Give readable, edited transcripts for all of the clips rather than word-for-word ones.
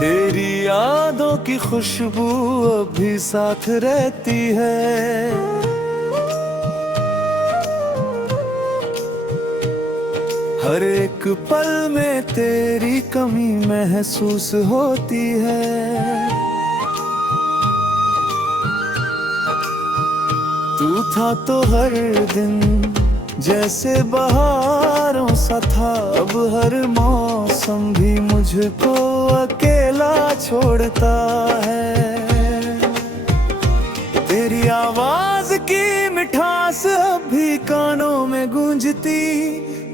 तेरी यादों की खुशबू अभी साथ रहती है। हर एक पल में तेरी कमी महसूस होती है। तू था तो हर दिन जैसे बहारों सा था, अब हर मौसम भी मुझको अकेला छोड़ता है। तेरी आवाज की मिठास अब भी कानों में गूंजती,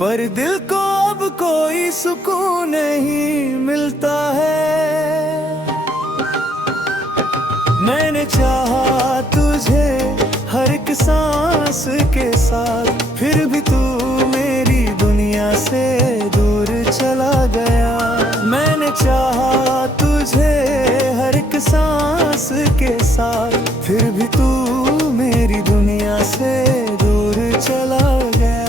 पर दिल को अब कोई सुकून नहीं मिलता है। मैंने चाहा तुझे हर एक सांस के साथ, फिर भी तू मेरी दुनिया से दूर चला गया। मैंने चाहा तुझे हर एक सांस के साथ, फिर भी तू मेरी दुनिया से दूर चला गया।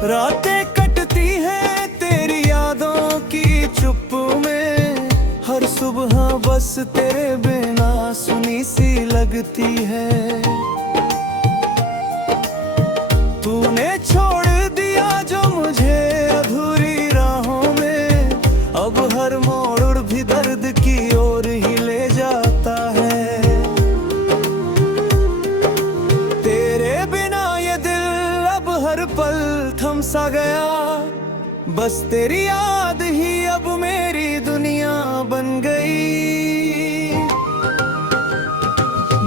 रातें कटती हैं तेरी यादों की चुप में, हर सुबह बस तेरे बिना सुनी सी लगती है। तूने छोड़ दिया जो मुझे अधूरी राहों में, अब हर मोड़ भी दर्द की ओर ही ले जाता है। तेरे बिना ये दिल अब हर पल थम सा गया, बस तेरी याद ही अब मेरी दुनिया बन गई।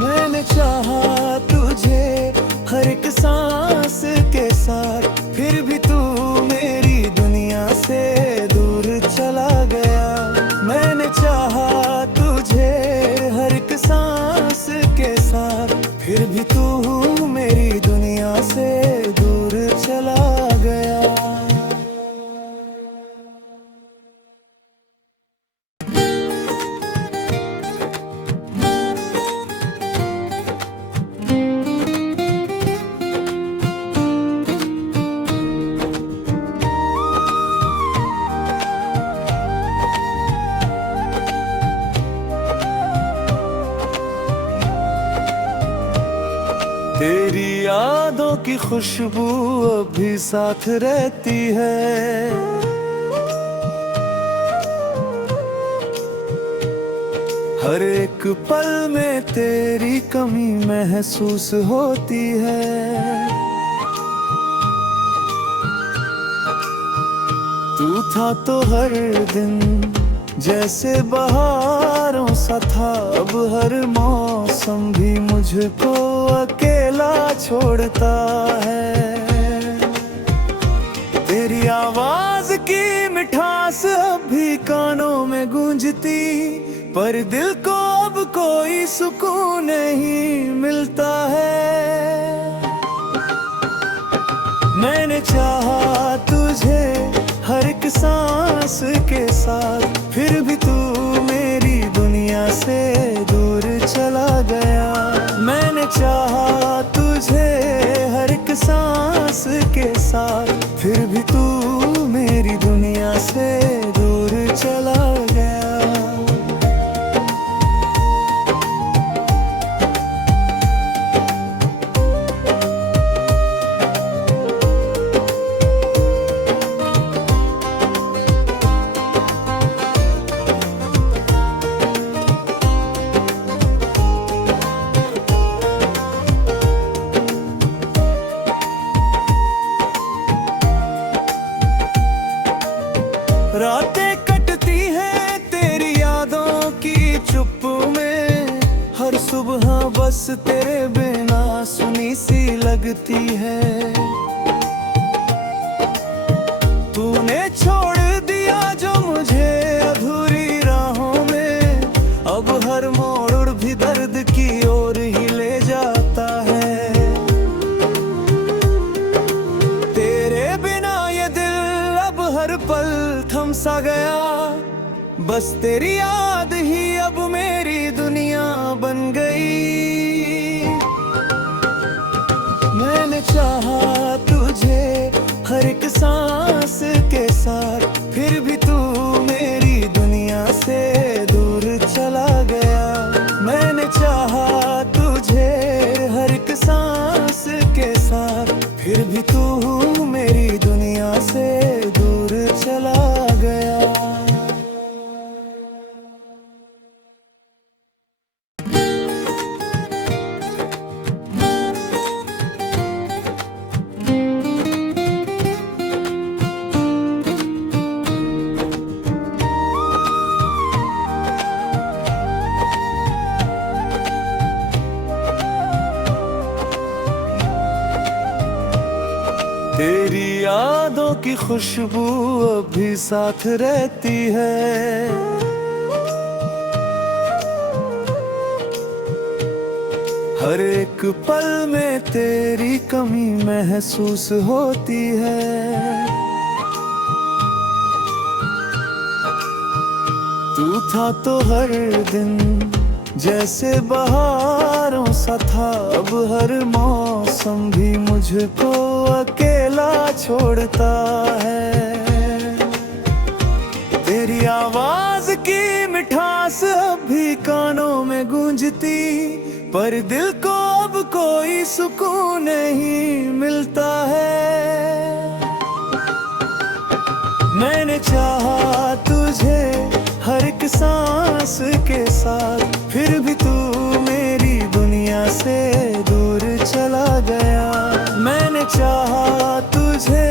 मैंने चाहा तुझे हर एक सांस के साथ, फिर भी तू मेरी दुनिया से दूर चला गया। मैंने चाहा तुझे हर एक सांस के साथ, फिर भी तू मेरी दुनिया से दूर चला गया। तेरी यादों की खुशबू अभी साथ रहती है। हर एक पल में तेरी कमी महसूस होती है। तू था तो हर दिन जैसे बहारों सा था, अब हर मौसम भी मुझको अकेला छोड़ता है। तेरी आवाज की मिठास अब भी कानों में गूंजती, पर दिल को अब कोई सुकून नहीं मिलता है। मैंने चाहा तुझे हर एक सांस के साथ, फिर भी तू मेरी दुनिया से दूर चला गया। मैंने चाहा तुझे हर एक सांस के साथ, फिर भी तू मेरी दुनिया से दूर चला गया। रातें कटती हैं तेरी यादों की चुप में, हर सुबह बस तेरे बिना सुनी सी लगती है। तूने छोड़ दिया जो मुझे अधूरी राहों में, अब हर मोड़ भी दर्द हर पल थम सा गया। बस तेरी याद ही अब मेरी दुनिया बन गई। मैंने चाहा तुझे हर एक सांस के साथ, फिर भी तू मेरी दुनिया से दूर चला गया। मैंने चाहा तुझे हर एक सांस के साथ, फिर भी तू मेरी दुनिया से दूर चला गया। तेरी यादों की खुशबू अब भी साथ रहती है। हर एक पल में तेरी कमी महसूस होती है। तू था तो हर दिन जैसे बहारों सा था, अब हर मौसम भी मुझको अकेला छोड़ता है। तेरी आवाज की मिठास अब भी कानों में गूंजती, पर दिल को अब कोई सुकून नहीं मिलता है। मैंने चाहा तुझे हर एक सांस के साथ, फिर भी तू मेरी दुनिया से दूर चला गया। मैंने चाहा तुझे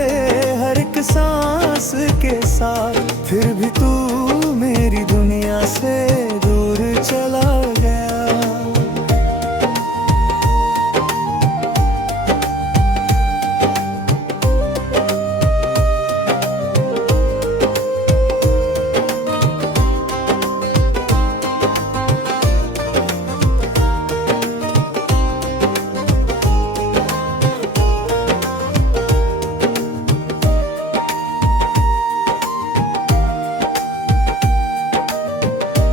हर एक सांस के साथ, फिर भी तू मेरी दुनिया से दूर चला गया।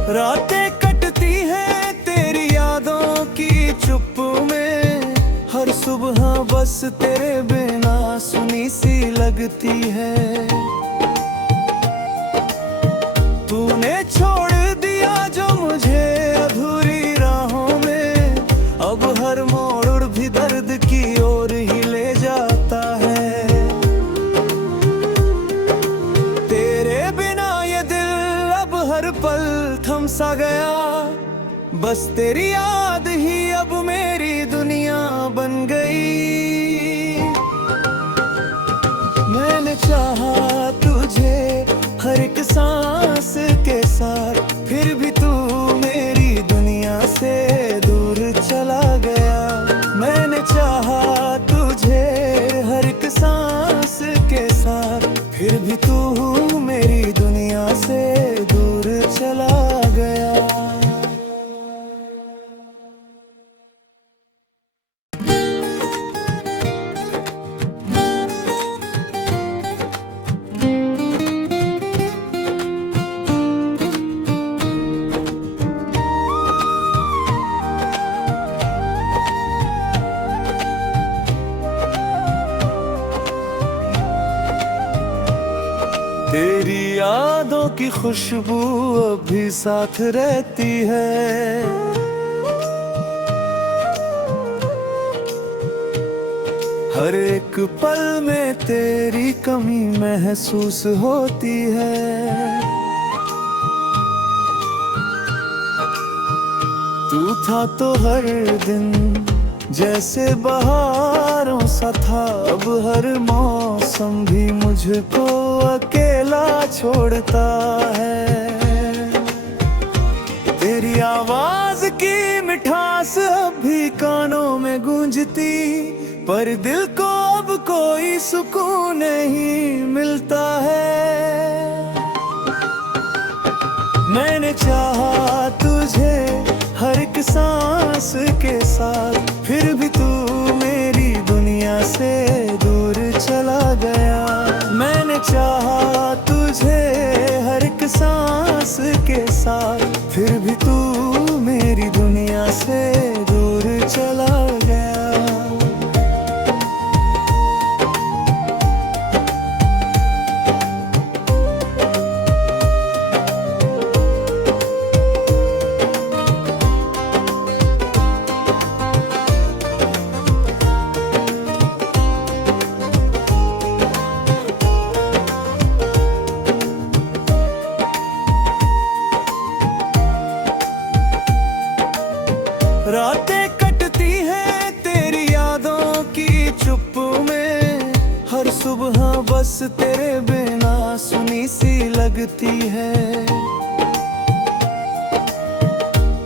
रातें कटती हैं तेरी यादों की चुप में, हर सुबह बस तेरे बिना सुनी सी लगती है। तूने छोड़ दिया जो मुझे अधूरी राहों में, अब हर मोड़ भी दर्द की ओर ही ले जाता है। तेरे बिना ये दिल अब हर पल थम सा गया। बस तेरी याद ही अब मेरी दुनिया बन गई। मैंने चाहा तुझे हर एक सांस के साथ, फिर भी तू मेरी दुनिया से दूर चला गया। मैंने चाहा तुझे हर एक सांस के साथ, फिर भी तू मेरी दुनिया से दूर चला गया। तेरी यादों की खुशबू अब भी साथ रहती है। हर एक पल में तेरी कमी महसूस होती है। तू था तो हर दिन जैसे बहारों सा था, अब हर मौसम भी मुझको अकेला छोड़ता है। तेरी आवाज की मिठास अब भी कानों में गूंजती, पर दिल को अब कोई सुकून नहीं मिलता है। मैंने चाहा तुझे हर एक सांस के साथ, फिर भी तू मेरी दुनिया से दूर चला गया। मैंने चाहा लगती है।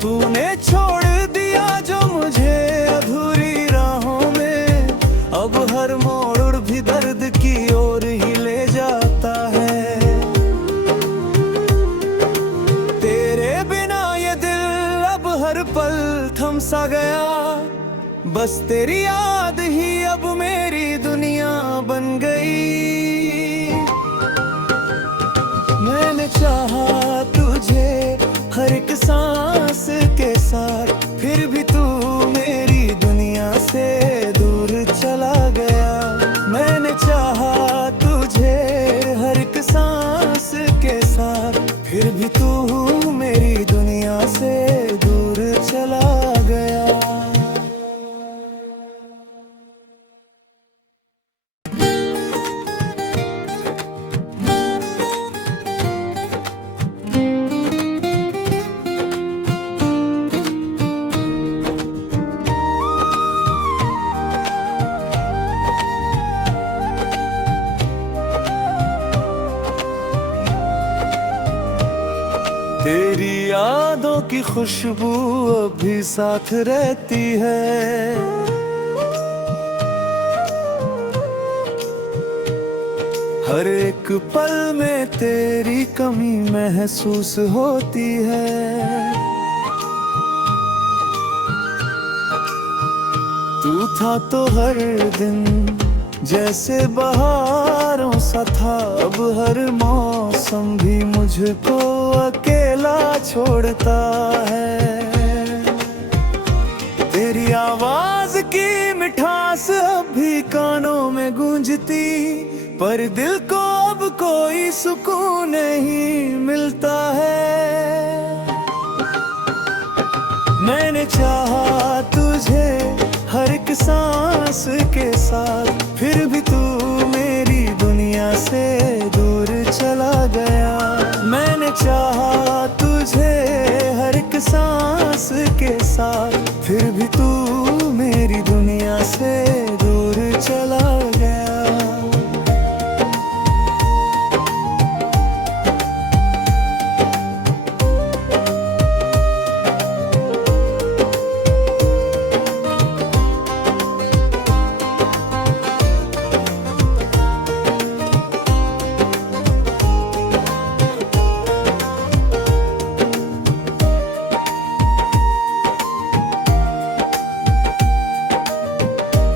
तूने छोड़ दिया जो मुझे अधूरी राहों में, अब हर मोड़ भी दर्द की ओर ही ले जाता है। तेरे बिना ये दिल अब हर पल थम सा गया, बस तेरी याद ही अब मेरी दुनिया बन गई। मैंने चाहा तुझे हर एक सांस के साथ, फिर भी तू मेरी दुनिया से दूर चला गया। मैंने चाहा तुझे हर एक सांस के साथ, फिर भी तू मेरी दुनिया से दूर चला गया। तेरी यादों की खुशबू अभी साथ रहती है। हर एक पल में तेरी कमी महसूस होती है। तू था तो हर दिन जैसे बहारों सा था, अब हर मौसम भी मुझको अकेला छोड़ता है। तेरी आवाज की मिठास अब भी कानों में गूंजती, पर दिल को अब कोई सुकून नहीं मिलता है। मैंने चाहा तुझे हर एक सांस के साथ, फिर भी तू मेरी दुनिया से दूर चला गया। मैंने चाहा तुझे हर एक सांस के साथ, फिर भी तू मेरी दुनिया से दूर चला गया।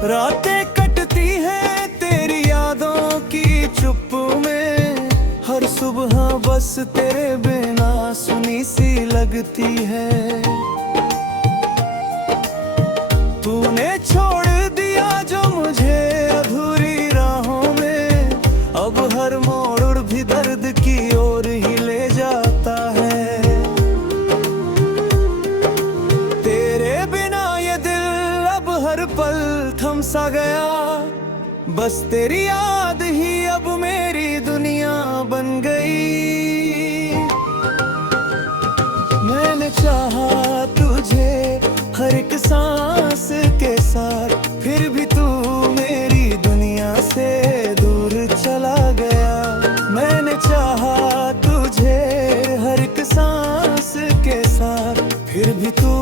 रातें कटती हैं तेरी यादों की चुप में, हर सुबह बस तेरे बिना सुनी सी लगती है। तूने छोड़ दिया जो मुझे अधूरी राहों में, अब हर मोड़ भी दर्द की ओर ही ले जाता है। तेरे बिना ये दिल अब हर पल थम सा गया, बस तेरी याद ही अब मेरी दुनिया बन गई। मैंने चाहा तुझे हर एक सांस के साथ, फिर भी तू मेरी दुनिया से दूर चला गया। मैंने चाहा तुझे हर एक सांस के साथ, फिर भी तू